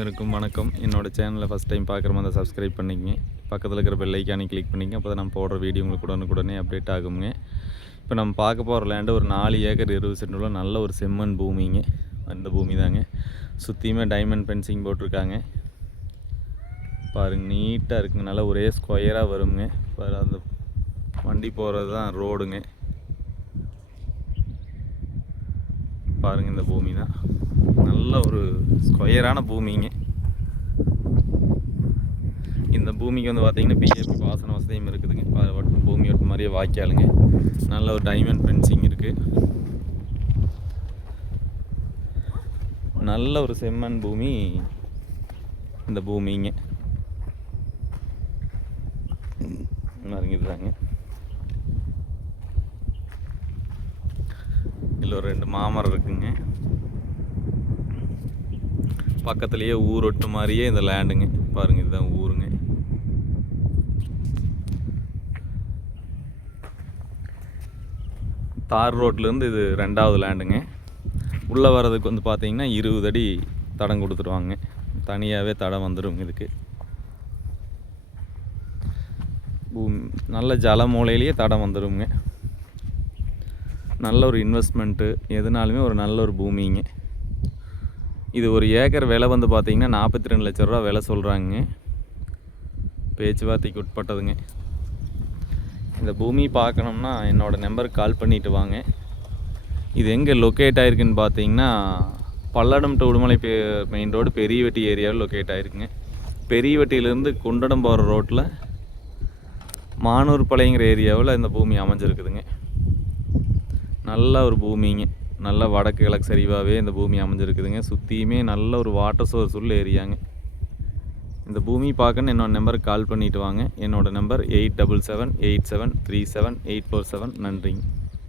அனைவருக்கும் வணக்கம். என்னோடய சேனலை ஃபஸ்ட் டைம் பார்க்குற மாதிரி சப்ஸ்கிரைப் பண்ணிக்கங்க. பக்கத்தில் இருக்கிற பெல் ஐக்கானே கிளிக் பண்ணிங்க அப்போ தான் நம்ம போடுற வீடியோ உங்களுக்கு உடனுக்குடனே அப்டேட் ஆகுங்க. இப்போ நம்ம பார்க்க போகிற லேண்டு ஒரு நாலு ஏக்கர் இருபது சென்ட் உள்ள நல்ல ஒரு செம்மண் பூமிங்க. அந்த பூமி தாங்க சுற்றியுமே டைமண்ட் ஃபென்சிங் போட்டிருக்காங்க. பாருங்க நீட்டாக இருக்குங்க. நல்லா ஒரே ஸ்கொயராக வருங்க. பாரு அந்த வண்டி போகிறது தான் ரோடுங்க பாருங்க இந்த பூமி தான் நல்ல ஒரு ஸ்கொயரான பூமிங்க. இந்த பூமிக்கு வந்து பார்த்தீங்கன்னா பிஏபி பாசன வசதியும் இருக்குதுங்க. வட்டம் பூமி வட்டம் மாதிரியே வாய்க்காலுங்க. நல்ல ஒரு டைமண்ட் ஃபென்சிங் இருக்குது நல்ல ஒரு செம்மண் பூமி இந்த பூமிங்க. இறங்கிடுறாங்க இதில் ஒரு ரெண்டு மாமரம் இருக்குங்க. பக்கத்துலேயே ஊரொட்டு மாதிரியே இந்த லேண்டுங்க பாருங்கள் இதுதான் ஊருங்க. தார் ரோட்லேருந்து இது ரெண்டாவது லேண்டுங்க உள்ளே வர்றதுக்கு வந்து பார்த்தீங்கன்னா இருபது அடி தடம் கொடுத்துருவாங்க. தனியாகவே தடம் வந்துடும் இதுக்கு. பூமி நல்ல ஜல மூலையிலேயே தடம் வந்துடுங்க நல்ல ஒரு இன்வெஸ்ட்மெண்ட்டு எதுனாலுமே ஒரு நல்ல ஒரு பூமிங்க. இது ஒரு ஏக்கர் விலை வந்து பார்த்தீங்கன்னா நாற்பத்தி ரெண்டு லட்ச ரூபா விலை சொல்கிறாங்க பேச்சுவார்த்தைக்கு உட்பட்டதுங்க. இந்த பூமி பார்க்கணும்னா என்னோடய நம்பருக்கு கால் பண்ணிட்டு வாங்க. இது எங்கே லொக்கேட் ஆயிருக்குன்னு பார்த்தீங்கன்னா பல்லடம் டு உடுமலை பெ மெயின் ரோடு பெரியவெட்டி ஏரியாவில் லொக்கேட் ஆகிருக்குங்க பெரியவெட்டியிலேருந்து குண்டடம் போகிற ரோட்டில் மானூர் பாளையங்கிற ஏரியாவில் இந்த பூமி அமைஞ்சிருக்குதுங்க. நல்ல ஒரு பூமிங்க. நல்ல வடக்கு கிழக்கு சரிவாகவே இந்த பூமி அமைஞ்சிருக்குதுங்க. சுற்றியுமே நல்ல ஒரு வாட்டர் சோர்ஸ் உள்ள ஏரியாங்க. இந்த பூமி பார்க்கணுன்னு என்னோட நம்பருக்கு கால் பண்ணிட்டு வாங்க. என்னோடய number eight double seven eight seven three seven eight four seven நன்றிங்க.